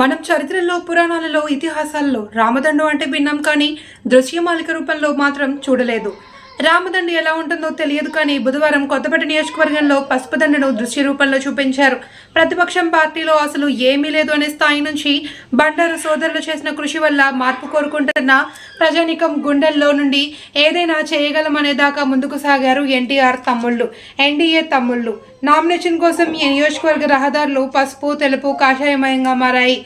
మనం చరిత్రలో పురాణాలలో ఇతిహాసాల్లో రామదండు అంటే భిన్నం కానీ దృశ్యమాలిక రూపంలో మాత్రం చూడలేదు. రామదండు ఎలా ఉంటుందో తెలియదు కానీ బుధవారం కొత్తపేట నియోజకవర్గంలో పసుపు దండను దృశ్య రూపంలో చూపించారు. ప్రతిపక్షం పార్టీలో అసలు ఏమీ లేదు అనే స్థాయి నుంచి బండారు సోదరులు చేసిన కృషి వల్ల మార్పు కోరుకుంటున్న ప్రజానికం గుండెల్లో నుండి ఏదైనా చేయగలమనే దాకా ముందుకు సాగారు ఎన్టీఆర్ తమ్ముళ్ళు ఎన్డీఏ తమ్ముళ్ళు. నామినేషన్ కోసం ఈ నియోజకవర్గ రహదారులు పసుపు తెలుపు కాషాయమయంగా మారాయి.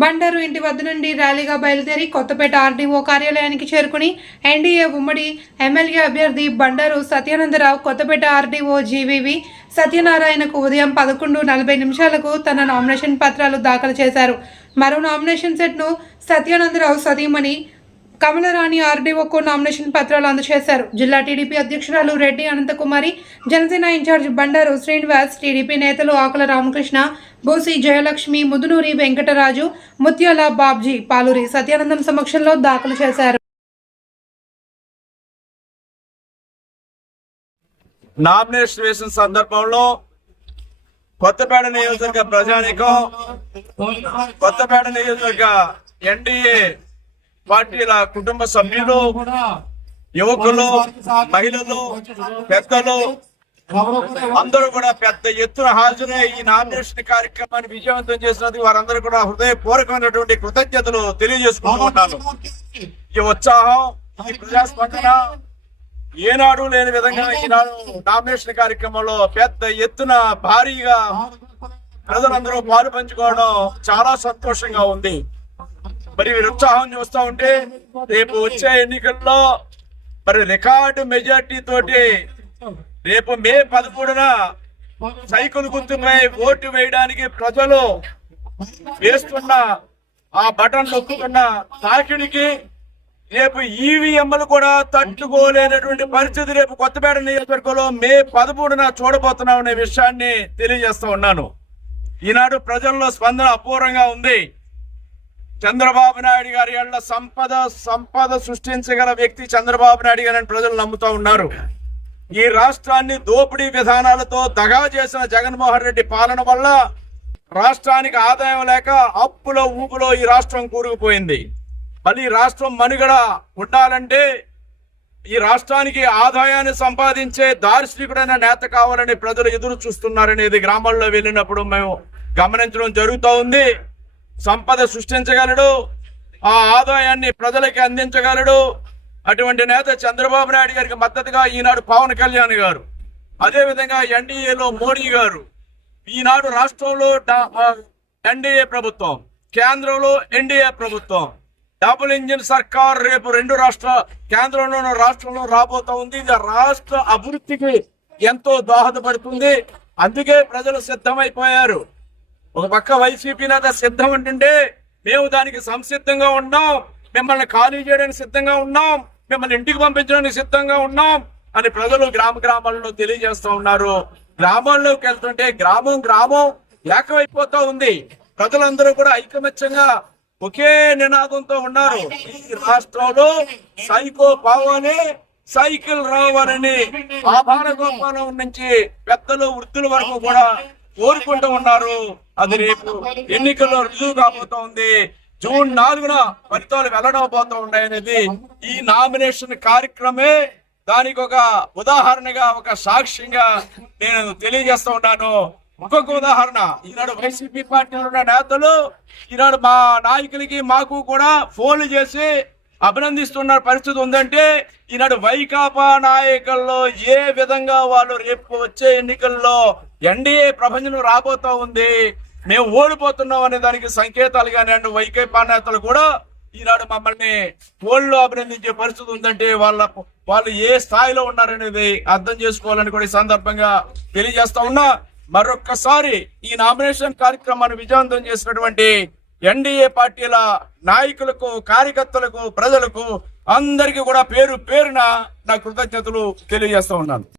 బండరు ఇంటి వద్ద నుండి ర్యాలీగా బయలుదేరి కొత్తపేట ఆర్డీఓ కార్యాలయానికి చేరుకుని ఎన్డీఏ ఉమ్మడి ఎమ్మెల్యే అభ్యర్థి బండరు సత్యానందరావు కొత్తపేట ఆర్డీఓ జీవీవి సత్యనారాయణకు ఉదయం పదకొండు నలభై నిమిషాలకు తన నామినేషన్ పత్రాలు దాఖలు చేశారు. మరో నామినేషన్ సెట్ను సత్యానందరావు సతీమణి కమలరాణి ఆర్డీఓకు నామినేషన్ పత్రాలు అందజేశారు. జిల్లా టీడీపీ అధ్యక్షురాలు రెడ్డి అనంతకుమారి జనసేన ఇన్ఛార్జ్ బండారు శ్రీనివాస్ టీడీపీ నేతలు ఆకుల రామకృష్ణ బోసి జయలక్ష్మి ముదునూరి వెంకటరాజు ముత్యాల బాబ్జీ పాలూరి సత్యానందం సమక్షంలో దాఖలు చేశారు. నామినేషన్ వేసిన సందర్భంలో కొత్తపేట నియోజకవర్గ ప్రజానికం కొత్తపేట నియోజకవర్గ ఎన్డీఏ పార్టీల కుటుంబ సభ్యులు యువకులు మహిళలు పెద్దలు అందరూ కూడా పెద్ద ఎత్తున హాజరై ఈ నామినేషన్ కార్యక్రమాన్ని విజయవంతం చేసినందుకు వారందరూ కూడా హృదయపూర్వకమైనటువంటి కృతజ్ఞతలు తెలియజేసుకుంటూ ఈ ఉత్సాహం ఈ ప్రజాస్పందన ఏనాడు లేని విధంగా ఈనాడు నామినేషన్ కార్యక్రమంలో పెద్ద ఎత్తున భారీగా ప్రజలందరూ పాలు పంచుకోవడం చాలా సంతోషంగా ఉంది. మరి నిరుత్సాహం ఉత్సాహం ఉంటే రేపు వచ్చే ఎన్నికల్లో మరి రికార్డు మెజార్టీ తోటి రేపు మే పదమూడున సైకిల్ గుర్తుపై ఓటు వేయడానికి ప్రజలు వేస్తున్న ఆ బటన్ నొక్కుతున్న తాకిడికి రేపు ఈవీఎంలు కూడా తట్టుకోలేనటువంటి పరిస్థితి రేపు కొత్తపేట నియోజకవర్గంలో మే పదమూడున చూడబోతున్నాం అనే విషయాన్ని తెలియజేస్తూ ఉన్నాను. ఈనాడు ప్రజల్లో స్పందన అపూర్వంగా ఉంది. చంద్రబాబు నాయుడు గారి ఏళ్ళ సంపద సంపద సృష్టించగల వ్యక్తి చంద్రబాబు నాయుడు గారు అని ప్రజలు నమ్ముతూ ఉన్నారు. ఈ రాష్ట్రాన్ని దోపిడీ విధానాలతో దగా చేసిన జగన్మోహన్ రెడ్డి పాలన వల్ల రాష్ట్రానికి ఆదాయం లేక అప్పుల ఊపులో ఈ రాష్ట్రం కూరుకుపోయింది. మళ్ళీ రాష్ట్రం మనుగడ ఉండాలంటే ఈ రాష్ట్రానికి ఆదాయాన్ని సంపాదించే దార్శనికుడైన నేత కావాలని ప్రజలు ఎదురు చూస్తున్నారనేది గ్రామాల్లో వెళ్ళినప్పుడు మేము గమనించడం జరుగుతూ ఉంది. సంపద సృష్టించగలడు. ఆ ఆదాయాన్ని ప్రజలకి అందించగలడు. అటువంటి నేత చంద్రబాబు నాయుడు గారికి మద్దతుగా ఈనాడు పవన్ కళ్యాణ్ గారు. అదేవిధంగా ఎన్డీఏలో మోడీ గారు. ఈనాడు రాష్ట్రంలో ఎన్డీఏ ప్రభుత్వం కేంద్రంలో ఎన్డీఏ ప్రభుత్వం. డబుల్ ఇంజిన్ సర్కార్ రేపు రెండు రాష్ట్ర కేంద్రంలోనూ రాష్ట్రంలో రాబోతా ఉంది. ఇది రాష్ట్ర అభివృద్ధికి ఎంతో దోహదపడుతుంది. అందుకే ప్రజలు సిద్ధమైపోయారు. ఒక పక్క వైసీపీ నేత సిద్ధం అంటుంటే మేము దానికి సంసిద్ధంగా ఉన్నాం. మిమ్మల్ని ఖాళీ చేయడానికి సిద్ధంగా ఉన్నాం. మిమ్మల్ని ఇంటికి పంపించడానికి సిద్ధంగా ఉన్నాం అని ప్రజలు గ్రామ గ్రామాల్లో తెలియజేస్తూ ఉన్నారు. గ్రామాల్లోకి వెళ్తుంటే గ్రామం గ్రామం ఏకమైపోతా ఉంది. ప్రజలందరూ కూడా ఐకమత్యంగా ఒకే నినాదంతో ఉన్నారు. ఈ రాష్ట్రంలో సైకో పావని సైకిల్ రావాలని ఆభార గోపాలం నుంచి పెద్దలు వృద్ధుల వరకు కూడా కోరుకుంటూ ఉన్నారు. అది రేపు ఎన్నికల్లో రుజువు కాబోతా ఉంది జూన్ నాలుగున ఫలితాలు వెల్లడవబోతా ఉన్నాయనేది ఈ నామినేషన్ కార్యక్రమే. దానికి ఒక ఉదాహరణగా ఒక సాక్ష్యంగా నేను తెలియజేస్తూ ఉన్నాను. ఇంకొక ఉదాహరణ ఈనాడు వైసీపీ పార్టీలో ఉన్న నేతలు ఈనాడు మా నాయకులకి మాకు కూడా ఫోన్లు చేసి అభినందిస్తున్న పరిస్థితి ఉందంటే ఈనాడు వైకాపా నాయకుల్లో ఏ విధంగా వాళ్ళు రేపు వచ్చే ఎన్నికల్లో ఎన్డీఏ ప్రపంచం రాబోతా ఉంది మేము ఓడిపోతున్నాం అనే దానికి సంకేతాలు కానీ అండ్ వైకాపా నేతలు కూడా ఈనాడు మమ్మల్ని ఫోన్లో అభినందించే పరిస్థితి ఉందంటే వాళ్ళ వాళ్ళు ఏ స్థాయిలో ఉన్నారనేది అర్థం చేసుకోవాలని కూడా ఈ సందర్భంగా తెలియజేస్తా ఉన్నా. మరొక్కసారి ఈ నామినేషన్ కార్యక్రమాన్ని విజయవంతం చేసినటువంటి ఎన్డీఏ పార్టీల నాయకులకు కార్యకర్తలకు ప్రజలకు అందరికీ కూడా పేరు పేరున నా కృతజ్ఞతలు తెలియజేస్తా ఉన్నాను.